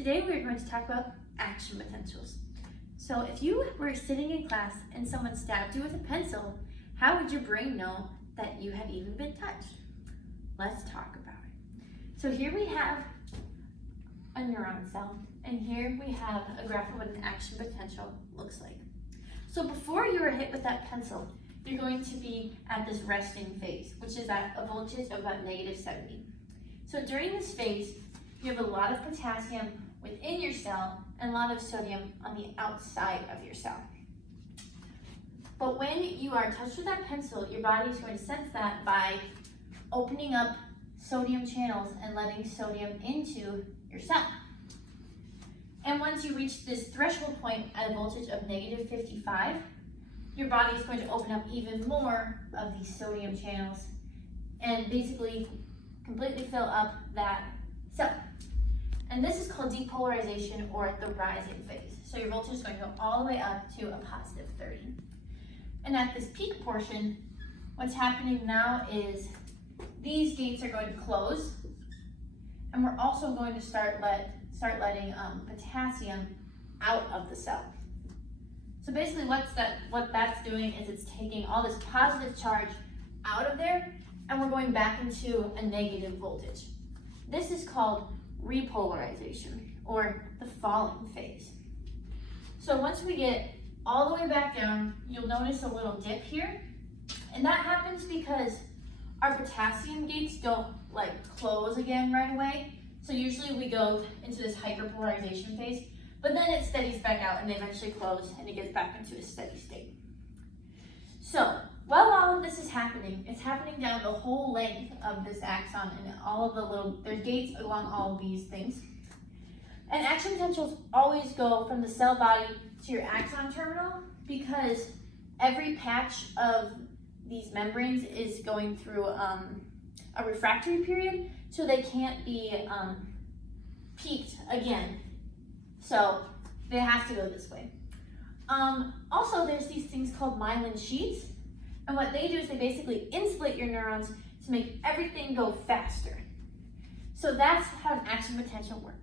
Today we're going to talk about action potentials. So if you were sitting in class and someone stabbed you with a pencil, how would your brain know that you had even been touched? Let's talk about it. So here we have a neuron cell, and here we have a graph of what an action potential looks like. So before you are hit with that pencil, you're going to be at this resting phase, which is at a voltage of about -70. So during this phase, you have a lot of potassium within your cell and a lot of sodium on the outside of your cell. But when you are touched with that pencil, your body is going to sense that by opening up sodium channels and letting sodium into your cell. And once you reach this threshold point at a voltage of -55, your body is going to open up even more of these sodium channels and basically completely fill up that cell. And this is called depolarization, or the rising phase. So your voltage is going to go all the way up to a +30. And at this peak portion, what's happening now is these gates are going to close, and we're also going to start letting potassium out of the cell. So basically what that's doing is it's taking all this positive charge out of there, and we're going back into a negative voltage. This is called repolarization, or the falling phase. So once we get all the way back down, you'll notice a little dip here, and that happens because our potassium gates don't close again right away. So usually we go into this hyperpolarization phase, but then it steadies back out and they eventually close and it gets back into a steady state. So while all of this is happening, it's happening down the whole length of this axon, and all of there's gates along all of these things. And action potentials always go from the cell body to your axon terminal, because every patch of these membranes is going through a refractory period, so they can't be peaked again. So they have to go this way. Also, there's these things called myelin sheaths, and what they do is they basically insulate your neurons to make everything go faster. So that's how an action potential works.